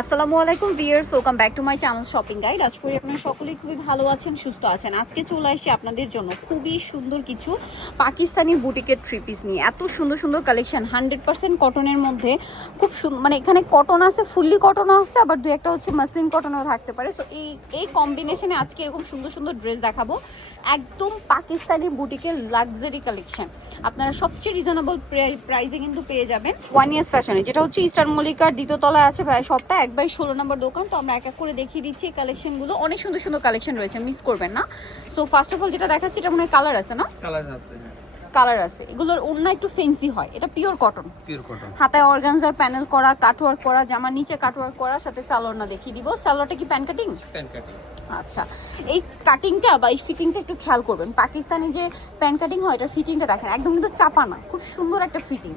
আসসালামু আলাইকুম viewers welcome back to my channel shopping guide আজ করি আপনারা সকলেই খুবই ভালো আছেন, সুস্থ আছেন। আজকে চলে আসি আপনাদের জন্য খুবই সুন্দর কিছু পাকিস্তানি বুটিকের থ্রি পিস নিয়ে। এত সুন্দর সুন্দর কালেকশন হান্ড্রেড পার্সেন্ট কটনের মধ্যে। খুব মানে এখানে কটন আছে ফুললি কটন আছে, আবার দু একটা হচ্ছে মাসলিন কটনও থাকতে পারে। সো এই এই কম্বিনেশনে আজকে এরকম সুন্দর সুন্দর ড্রেস দেখাবো। একদম পাকিস্তানি বুটিকের লাক্সারি কালেকশন আপনারা সবচেয়ে রিজনেবল প্রাইসে কিন্তু পেয়ে যাবেন ওয়ান ইয়ার্স ফ্যাশনে যেটা হচ্ছে ইস্টার মল্লিকার দ্বিতীয় তলায় আছে ভাই সবটা এক বাই ষোলো নম্বর দোকান। তো আমরা এক এক করে দেখিয়ে দিচ্ছি এই কালেকশনগুলো অনেক সুন্দর সুন্দর কালেকশন রয়েছে মিস করবেন না। সো ফার্স্ট অফ অল যেটা দেখাচ্ছি এটা মনে হয় কালার আছে না? কালার আছে কালার আছে। এগুলোর অন্য একটু ফেন্সি হয়। এটা পিওর কটন পিওর কটন হাতায় অর্গানজার প্যানেল করা কাটওয়ার্ক করা জামার নিচে কাটওয়ার্ক করা সাথে সালোয়ার না দেখিয়ে দিব। সালোয়ারটা কি প্যান কাটিং প্যান কাটিং আচ্ছা। এই কাটিংটা বা এই ফিটিংটা একটু খেয়াল করবেন। পাকিস্তানি যে প্যান্ট কাটিং হয় এটার ফিটিংটা দেখেন একদম কিন্তু চাপা না খুব সুন্দর একটা ফিটিং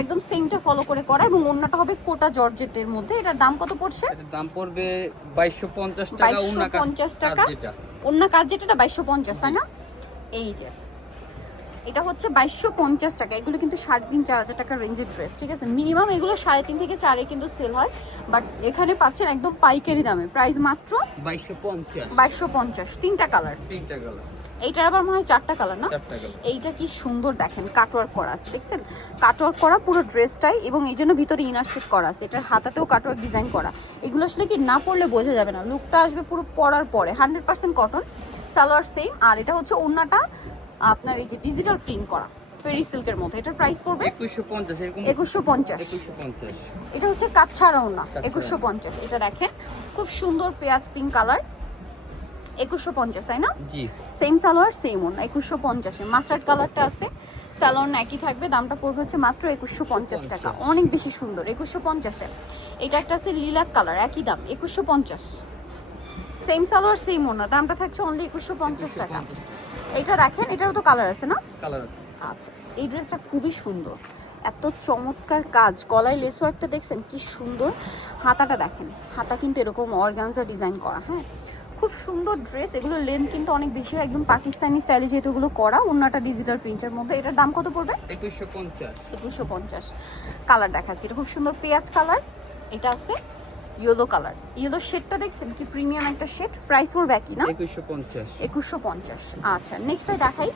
একদম সেমটা ফলো করে করা এবং অন্যটা হবে কোটা জর্জেটের মধ্যে। এটার দাম কত পড়ছে? দাম পড়বে 2250 টাকা পঞ্চাশ কাজ 2250 টাকা? অন্য কাজ যেটা বাইশশো পঞ্চাশ তাই না? এই যে। এটা হচ্ছে বাইশশো পঞ্চাশ টাকা। এগুলো কিন্তু সাড়ে তিন চার হাজার টাকার রেঞ্জের ড্রেস ঠিক আছে? মিনিমাম এগুলো সাড়ে তিন থেকে চারে কিন্তু সেল হয় বাট এখানে পাচ্ছেন একদম পাইকারি দামে। প্রাইস মাত্র 2250 বাইশশো পঞ্চাশ তিনটা কালার তিনটা কালার এইটার আবার মনে হয় চারটা কালার না? এইটা কি সুন্দর দেখেন কাটওয়ার্ক করা আছে দেখছেন? কাটওয়ার্ক করা পুরো ড্রেসটাই এবং এই জন্য ভিতরে ইনার সেট করা আছে। এটার হাতাতেও কাটওয়ার্ক ডিজাইন করা। এগুলো আসলে কি না পরলে বোঝা যাবে না। লুকটা আসবে পুরো পরার পরে। Hundred percent cotton salwar same আর এটা হচ্ছে ওড়নাটা আপনার এই যে ডিজিটাল প্রিন্ট করা ফেরি সিল্কের মধ্যে এটার প্রাইস পড়বে 2150 এরকম একুশশো পঞ্চাশ। 2150 এটা হচ্ছে ওড়না কাছাড়া। একুশশো পঞ্চাশ এটা দেখেন খুব সুন্দর পেঁয়াজ পিঙ্ক কালার একুশশো পঞ্চাশ তাই না? জি। সেম সালোয়ার সেম ওনা একুশশো পঞ্চাশে মাস্টার্ড কালারটা আছে সালোয়ার একই থাকবে দামটা পড়বে হচ্ছে মাত্র একুশশো পঞ্চাশ টাকা অনেক বেশি সুন্দর একুশশো পঞ্চাশে এটা একটা আছে লিলাক কালার একই দাম একুশশো পঞ্চাশ। সেম সালোয়ার সেম ওনা দামটা থাকছে অনলি একুশশো পঞ্চাশ টাকা। এটা দেখেন এটারও তো কালার আছে না? কালার আছে। আচ্ছা এই ড্রেসটা খুবই সুন্দর। এত চমৎকার কাজ। গলায় লেসও একটা দেখছেন কি সুন্দর। হাতাটা দেখেন হাতা কিন্তু এরকম অর্গানজা ডিজাইন করা হ্যাঁ? খুব সুন্দর ড্রেস এগুলো লেন্থ কিন্তু অনেক বেশি হয়, একদম পাকিস্তানি স্টাইলে যেহেতু এগুলো করা অন্যটা ডিজিটাল প্রিন্টের মধ্যে। এটার দাম কত পড়বে? 2150 একুশশো পঞ্চাশ। কালার দেখাচ্ছি এটা খুব সুন্দর পেঁয়াজ কালার এটা আছে ইয়েলো কালার। ইয়েলো শেডটা দেখছেন? কি প্রিমিয়াম একটা শেড প্রাইস পড়বে একই না? 2150 একুশশো পঞ্চাশ। আচ্ছা নেক্সটটা দেখাই।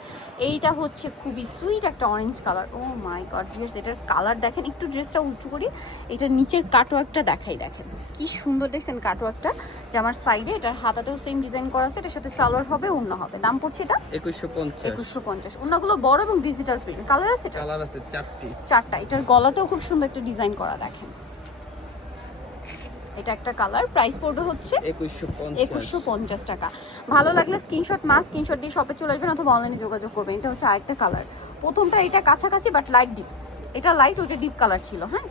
এইটা হচ্ছে খুবই সুইট একটা orange colour oh my god viewers এটার কালার দেখেন। একটু ড্রেসটা উঁচু করি। এটার নিচের কাটওয়ার্কটা দেখাই দেখেন। কি সুন্দর দেখছেন কাটওয়ার্কটা জামার সাইডে এটার হাতাতেও সেম ডিজাইন করা আছে এটার সাথে সালোয়ার হবে অন্য হবে। দাম পড়ছে এটা? 2150 একুশশো পঞ্চাশ। অন্যগুলো বড় এবং ডিজিটাল প্রিন্ট কালার আছে এটা? কালার আছে চারটি। চারটা। এটার গলাতেও খুব সুন্দর একটা ডিজাইন করা দেখেন। এটা একটা কালার। প্রাইস পড়বে হচ্ছে 2150 একুশশো পঞ্চাশ টাকা। ভালো লাগলে স্ক্রিনশট মাস স্ক্রিনশট দিয়ে শপে চলে আসবেন অথবা অনলাইনে যোগাযোগ করবেন। এটা হচ্ছে আরেকটা কালার। প্রথমটা এটা কাছাকাছি বাট লাইট ডিপ এটা লাইট ওইটা ডিপ কালার ছিল হ্যাঁ?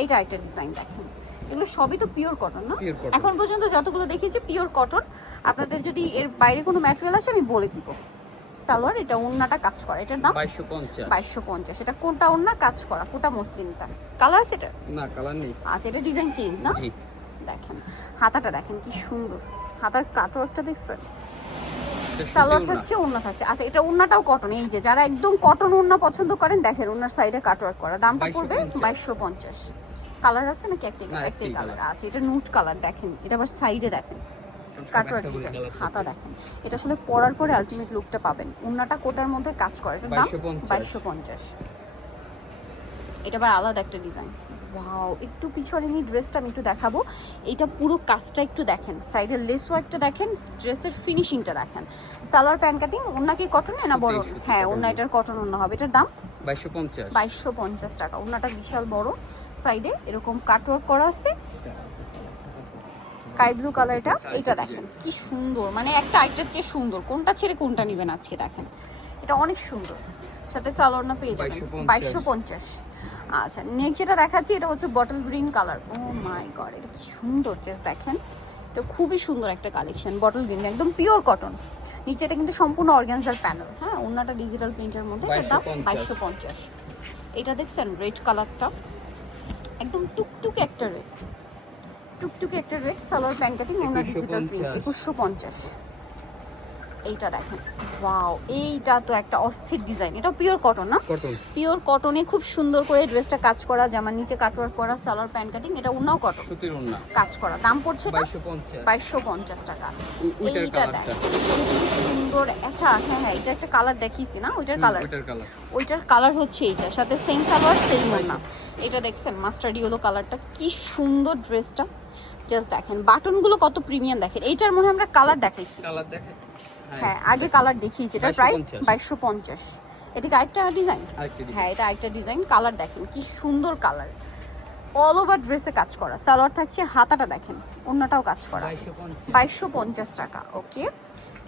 এইটা একটা ডিজাইন দেখেন। এগুলো সবই তো পিওর কটন না? এখন পর্যন্ত যতগুলো দেখিয়েছি পিওর কটন আপনাদের যদি এর বাইরে কোনো ম্যাটেরিয়াল আছে আমি বলে দিব। সালোয়ার এটা ওন্নাটা কাজ করা। এটার দাম? 2250 বাইশশো পঞ্চাশ। এটা কোনটা ওন্না? কাজ করা। কোটা মসলিনটা। কালার এটা? না কালার নেই। আচ্ছা এটা ডিজাইন চেঞ্জ না? দেখেন। হাতাটা দেখেন কি সুন্দর। হাতার কাটওয়ার্কটা দেখছেন? সালোয়ার থাকছে ওড়না থাকছে। আচ্ছা এটা ওড়নাটাও কটন এই যে যারা একদম কটন ওড়না পছন্দ করেন দেখেন ওড়নার সাইডে কাটওয়ার্ক করা। দামটা পড়বে 2250 বাইশশো পঞ্চাশ। কালার আছে নাকি একটাই একটাই কালার আছে এটা নুট কালার দেখেন। এটা আবার সাইডে দেখেন। কাটওয়ার্ক একটা হাতা দেখেন। এটা আসলে পরার পরে আলটিমেট লুকটা পাবেন। ওড়নাটা কোটার মধ্যে কাজ করে। এটার দাম বাইশশো পঞ্চাশ। এটা আবার আলাদা একটা ডিজাইন ওয়াও একটু পিছনে নিয়ে ড্রেসটা আমি একটু দেখাবো। এটা পুরো কাজটা একটু দেখেন। সাইডের লেস ওয়ার্কটা দেখেন ড্রেসের ফিনিশিংটা দেখেন। সালোয়ার প্যান্ট কাটিং ওনা কি কটনে না বড়? হ্যাঁ ওনা এটার কটন ওনা হবে। এটার দাম? 2250 বাইশশো পঞ্চাশ টাকা। ওনাটা বিশাল বড়। সাইডে এরকম কাটওয়ার্ক করা আছে। স্কাই ব্লু কালার এটা। এটা দেখেন কি সুন্দর। মানে একটা আইটার চেয়ে সুন্দর। কোনটা ছেড়ে কোনটা নেবেন আজকে দেখেন। এটা অনেক সুন্দর। সাথে সালোয়ার না পেয়ে যাবেন। 2250 বাইশশো পঞ্চাশ। আচ্ছা নেক্সট যেটা দেখাচ্ছি এটা হচ্ছে bottle green colour oh my god এটা কি সুন্দর জাস্ট দেখেন। এটা খুবই সুন্দর একটা কালেকশন বটল গ্রিন একদম পিওর কটন নিচে এটা কিন্তু সম্পূর্ণ অর্গানজার প্যানেল হ্যাঁ? অন্যটা ডিজিটাল প্রিন্টের মধ্যে এটার দাম বাইশশো পঞ্চাশ। এটা দেখছেন রেড কালারটা একদম টুকটুকে একটা রেড টুকটুকে একটা রেড সালোয়ার প্যান্ট কাটিং ওনার ডিজিটাল প্রিন্ট 2150 একুশশো পঞ্চাশ। এইটা দেখেন। ওয়াও এইটা তো একটা অস্থির ডিজাইন এটা পিওর কটন না? পিওর কটনে খুব সুন্দর করে ড্রেসটা কাজ করা জামার নিচে কাটওয়ার্ক করা সালোয়ার প্যান্ট কাটিং এটা উন্নাও কটন সুতির ওন্না কাজ করা। দাম পড়ছে এটা? বাইশশো পঞ্চাশ। বাইশশো পঞ্চাশ টাকা। এইটা দেখ কালারটা খুবই সুন্দর। আচ্ছা হ্যাঁ হ্যাঁ এটা একটা কালার দেখিয়েছি না? ওইটার কালার ওইটার কালার হচ্ছে এইটা। সাথে সেম সালোয়ার সেম ওড়না এটা দেখছেন মাস্টার্ড ইয়েলো কালারটা কি সুন্দর ড্রেসটা জাস্ট দেখেন বাটনগুলো কত প্রিমিয়াম দেখেন। এইটার মনে হয় আমরা কালার দেখাইছি। কালার দেখে হ্যাঁ আগে কালার দেখিয়েছি এটার প্রাইস বাইশশো পঞ্চাশ। এটা কি আরেকটা ডিজাইন হ্যাঁ এটা আরেকটা ডিজাইন কালার দেখেন কি সুন্দর কালার অল ওভার ড্রেসে কাজ করা। সালোয়ার থাকছে হাতাটা দেখেন অন্যটাও কাজ করা। বাইশশো পঞ্চাশ। টাকা ওকে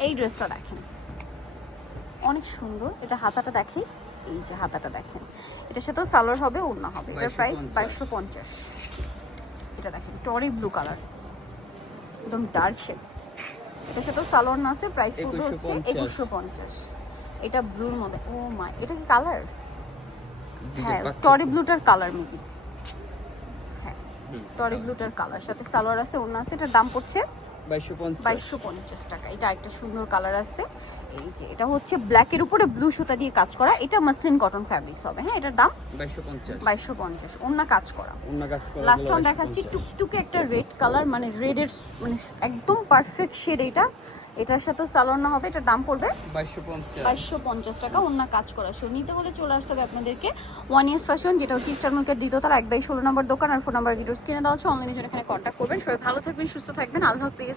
এই ড্রেসটা দেখেন। অনেক সুন্দর এটা হাতাটা দেখে এই যে হাতাটা দেখেন। এটার সাথেও সালোয়ার হবে অন্য হবে। এটার প্রাইস বাইশশো পঞ্চাশ। এটা দেখেন টরি ব্লু কালার একদম ডার্ক শেড এটার সাথে সালোয়ার না আছে প্রাইস পড়বে হচ্ছে 2150 একুশশো পঞ্চাশ। এটা ব্লুর মধ্যে ও মাই এটা কি কালার হ্যাঁ। টরি ব্লুটার কালার মেবি হ্যাঁ টরি ব্লুটার কালার সাথে সালোয়ার আছে অন্য আছে এটার দাম পড়ছে বাইশশো পঞ্চাশ। টাকা। এটা একটা সুন্দর কালার আছে। এই যে এটা হচ্ছে ব্ল্যাকের উপরে ব্লু সুতা দিয়ে কাজ করা। এটা মাসলিন কটন ফ্যাব্রিক্স হবে হ্যাঁ? এটার দাম? বাইশশো পঞ্চাশ। অন্য কাজ করা। অন্য কাজ করা লাস্ট ওয়ান দেখাচ্ছি টুকটুকে একটা রেড কালার মানে রেডের মানে একদম পারফেক্ট শেড এটা। এটার সাথেও সালোয়ার না হবে এটার দাম পড়বে বাইশশো পঞ্চাশ। টাকা অন্য কাজ করা। সো নিতে হলে চলে আসতে হবে আপনাদেরকে ওয়ান ইয়ার্স ফ্যাশন যেটা হচ্ছে ইস্টার মার্কেট দ্বিতীয়তলা এক বাই ষোলো নম্বর দোকান আর ফোন নাম্বার ভিডিওস কিনে দেওয়া হচ্ছে অনলাইনে জন্য এখানে কন্ট্যাক্ট করবেন। সবাই ভালো থাকবেন সুস্থ থাকবেন। আল্লাহ হাফিজ।